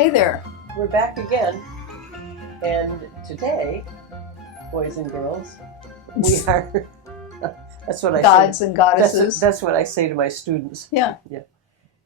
Hey there. We're back again, and today, boys and girls, we are, that's what I Gods say. and goddesses. That's what I say to my students. Yeah.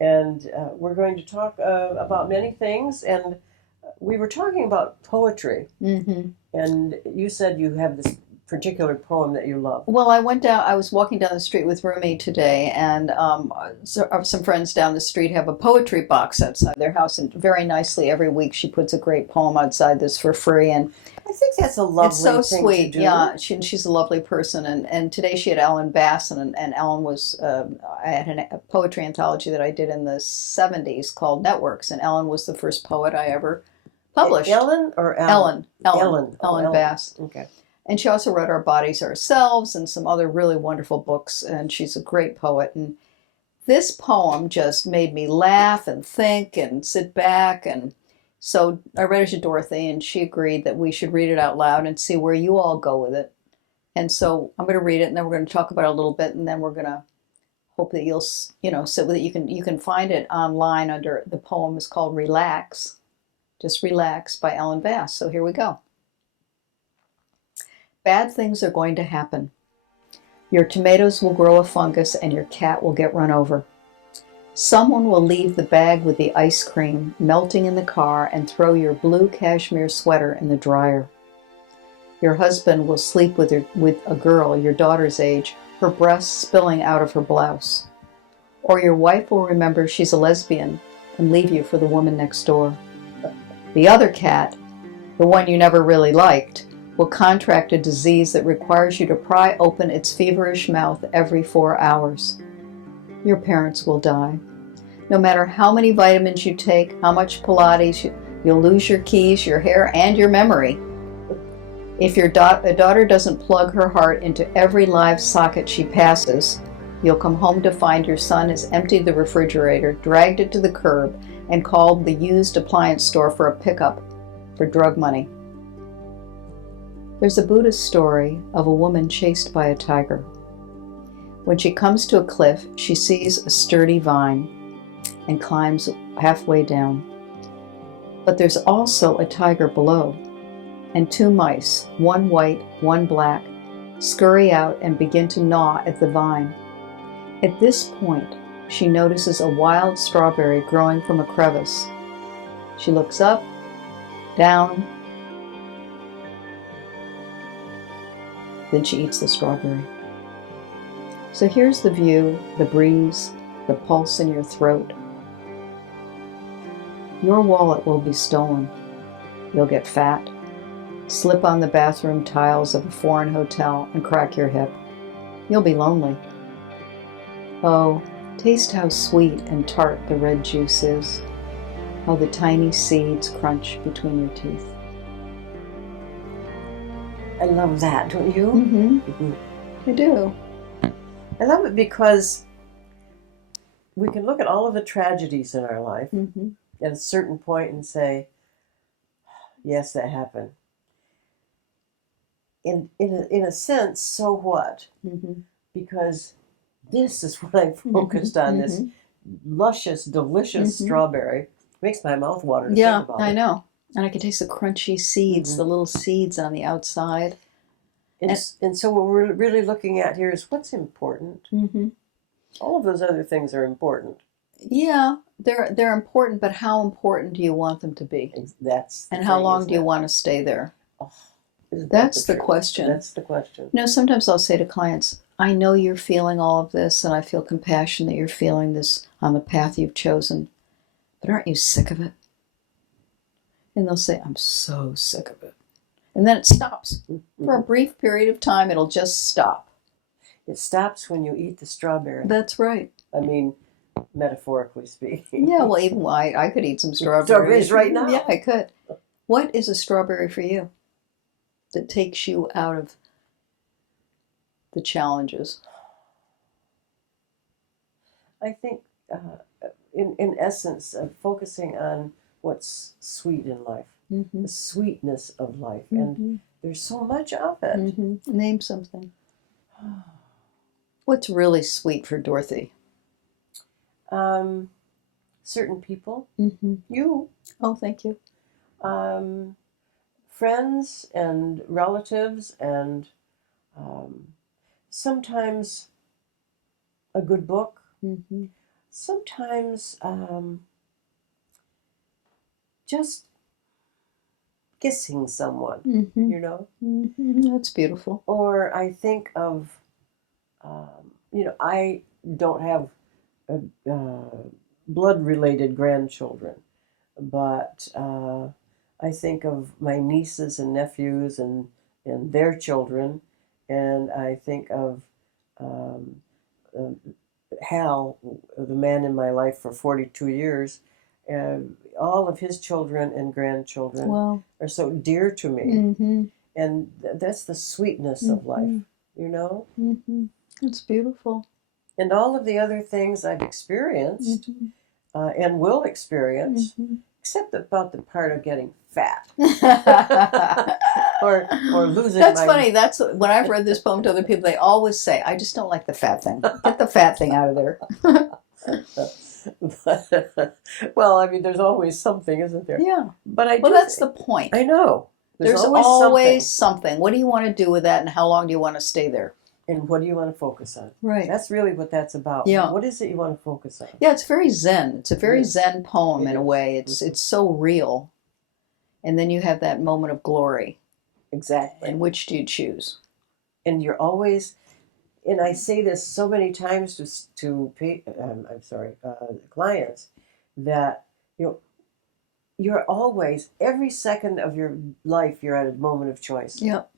And we're going to talk about many things, and we were talking about poetry, and you said you have this particular poem that you love. Well, I was walking down the street with Rumi today, and some friends down the street have a poetry box outside their house, and very nicely every week she puts a great poem outside this for free, and I think that's a lovely it's so thing sweet. to do. Yeah, she's a lovely person, and today she had Ellen Bass, and Ellen was, I had a poetry anthology that I did in the 70s called Networks, and Ellen was the first poet I ever published. Ellen or Alan? Ellen Bass. Okay. And she also wrote Our Bodies Ourselves and some other really wonderful books, and she's a great poet. And this poem just made me laugh and think and sit back. And so I read it to Dorothy, and she agreed that we should read it out loud and see where you all go with it. And so I'm going to read it, and then we're going to talk about it a little bit, and then we're going to hope that you'll, sit with it. You can find it online under, the poem is called Relax, just Relax by Ellen Bass. So here we go. Bad things are going to happen. Your tomatoes will grow a fungus and your cat will get run over. Someone will leave the bag with the ice cream melting in the car and throw your blue cashmere sweater in the dryer. Your husband will sleep with a girl your daughter's age, her breasts spilling out of her blouse. Or your wife will remember she's a lesbian and leave you for the woman next door. The other cat, the one you never really liked, will contract a disease that requires you to pry open its feverish mouth every 4 hours. Your parents will die. No matter how many vitamins you take, how much Pilates, you'll lose your keys, your hair, and your memory. If your daughter doesn't plug her heart into every live socket she passes, you'll come home to find your son has emptied the refrigerator, dragged it to the curb, and called the used appliance store for a pickup for drug money. There's a Buddhist story of a woman chased by a tiger. When she comes to a cliff, she sees a sturdy vine and climbs halfway down. But there's also a tiger below, and 2 mice, one white, one black, scurry out and begin to gnaw at the vine. At this point, she notices a wild strawberry growing from a crevice. She looks up, down, then she eats the strawberry. So here's the view, the breeze, the pulse in your throat. Your wallet will be stolen. You'll get fat, slip on the bathroom tiles of a foreign hotel and crack your hip. You'll be lonely. Oh, taste how sweet and tart the red juice is, how the tiny seeds crunch between your teeth. I love that, don't you? I do. I love it because we can look at all of the tragedies in our life at a certain point and say, yes, that happened. In a sense, so what? Because this is what I focused on, this luscious, delicious strawberry. Makes my mouth water to think about it. Yeah, I know. And I can taste the crunchy seeds, the little seeds on the outside. And so what we're really looking at here is what's important. All of those other things are important. Yeah, they're important, but how important do you want them to be? And how long do you want to stay there? Oh, that's the question. That's the question. Sometimes I'll say to clients, I know you're feeling all of this, and I feel compassion that you're feeling this on the path you've chosen, but aren't you sick of it? And they'll say, I'm so sick of it. And then it stops. For a brief period of time, it'll just stop. It stops when you eat the strawberry. That's right. I mean, metaphorically speaking. Yeah, well, even I could eat some strawberries. Strawberries right now. Yeah, I could. What is a strawberry for you that takes you out of the challenges? I think, in essence, focusing on what's sweet in life, the sweetness of life, and there's so much of it. Name something. What's really sweet for Dorothy? certain people. Mm-hmm. You. Oh, thank you. Friends and relatives, and sometimes a good book. Mm-hmm. Sometimes just kissing someone, Mm-hmm. you know. Mm-hmm. That's beautiful. Or I think of, I don't have blood-related grandchildren, but I think of my nieces and nephews and their children, and I think of um, uh, Hal, the man in my life for 42 years. All of his children and grandchildren Wow. are so dear to me, Mm-hmm. and that's the sweetness of life, Mm-hmm. you know? Mm-hmm. That's beautiful. And all of the other things I've experienced Mm-hmm. and will experience, Mm-hmm. except about the part of getting fat or losing That's my. funny. That's when I've read this poem to other people, they always say, I just don't like the fat thing. Get the fat thing out of there. Well, I mean, there's always something, isn't there? Yeah. But I Well, do. that's the point. I know. There's always always something. something. What do you want to do with that, and how long do you want to stay there? And what do you want to focus on? Right. That's really what that's about. Yeah. What is it you want to focus on? Yeah, it's very Zen. It's a very Yes. Zen poem It in a is. way. It's so real. And then you have that moment of glory. Exactly. And which do you choose? And you're always, and I say this so many times to clients, that you're always, every second of your life, you're at a moment of choice. Yep.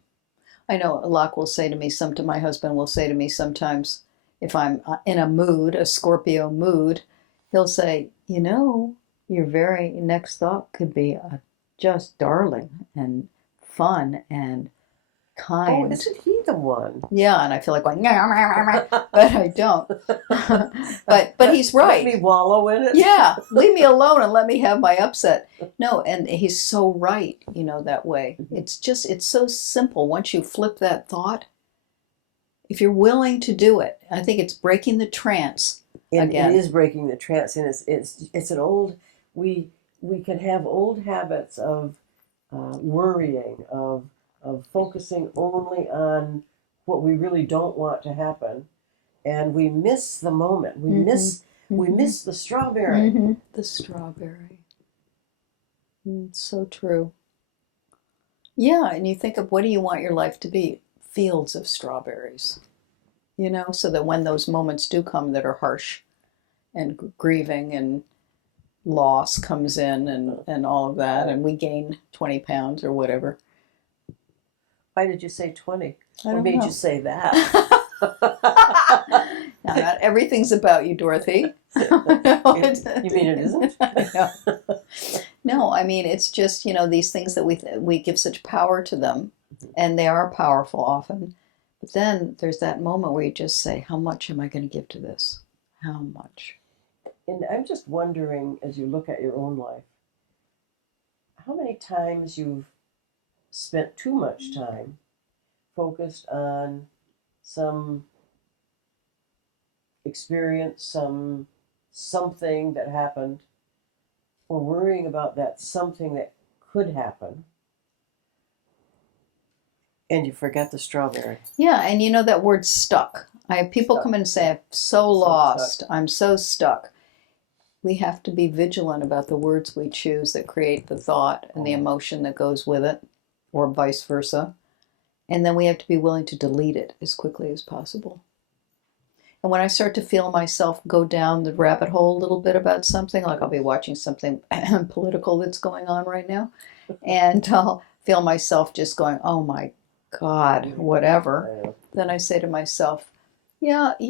I know Locke will say to me, my husband will say to me sometimes, if I'm in a mood, a Scorpio mood, he'll say, your very next thought could be just darling and fun and kind. Oh, isn't he the one? Yeah, and I feel like going, but I don't. but he's right. Let me wallow in it. Yeah, leave me alone and let me have my upset. No, and he's so right, that way. It's so simple. Once you flip that thought, if you're willing to do it, I think it's breaking the trance. And again. It is breaking the trance, and it's an old. We can have old habits of worrying, of focusing only on what we really don't want to happen, and we miss the moment. We miss the strawberry. Mm-hmm. The strawberry. It's so true. Yeah, and you think of what do you want your life to be? Fields of strawberries. So that when those moments do come that are harsh and grieving and loss comes in and all of that, and we gain 20 pounds or whatever. Why did you say 20? What made you say that? Now, not everything's about you, Dorothy. You mean it isn't? No, I mean, it's just, these things that we give such power to them, and they are powerful often. But then there's that moment where you just say, how much am I going to give to this? How much? And I'm just wondering, as you look at your own life, how many times you've spent too much time focused on some experience, something that happened, or worrying about that something that could happen, and you forget the strawberry. Yeah, and that word stuck. I have people come in and say, I'm so lost. Stuck. I'm so stuck. We have to be vigilant about the words we choose that create the thought and the emotion that goes with it, or vice versa. And then we have to be willing to delete it as quickly as possible. And when I start to feel myself go down the rabbit hole a little bit about something, like I'll be watching something political that's going on right now, and I'll feel myself just going, oh my God, whatever. Then I say to myself, yeah, do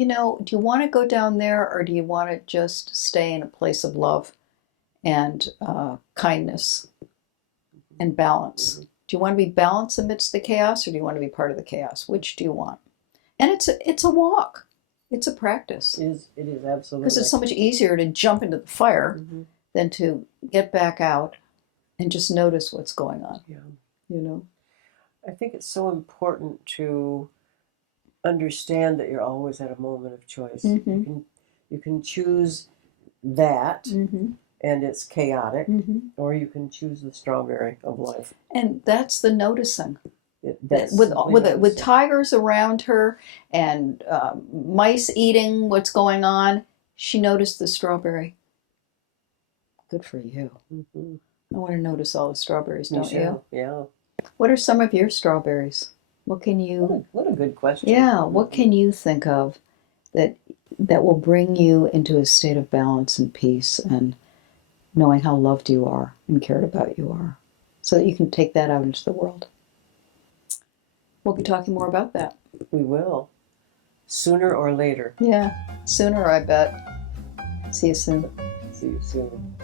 you want to go down there, or do you want to just stay in a place of love and kindness and balance? Do you want to be balanced amidst the chaos, or do you want to be part of the chaos? Which do you want? And it's a walk. It's a practice. It is absolutely. Because it's so much easier to jump into the fire than to get back out and just notice what's going on. Yeah. I think it's so important to understand that you're always at a moment of choice. You can choose that, and it's chaotic, Mm-hmm. or you can choose the strawberry of life. And that's the noticing. That's With simply with noticing. tigers around her and mice eating what's going on, she noticed the strawberry. Good for you. Mm-hmm. I want to notice all the strawberries, Me don't too. you? Yeah. What are some of your strawberries? What can you? What a good question. Yeah. What can you think of that will bring you into a state of balance and peace and knowing how loved you are and cared about you are, so that you can take that out into the world? We'll be talking more about that. We will. Sooner or later. Yeah, sooner, I bet. See you soon. See you soon.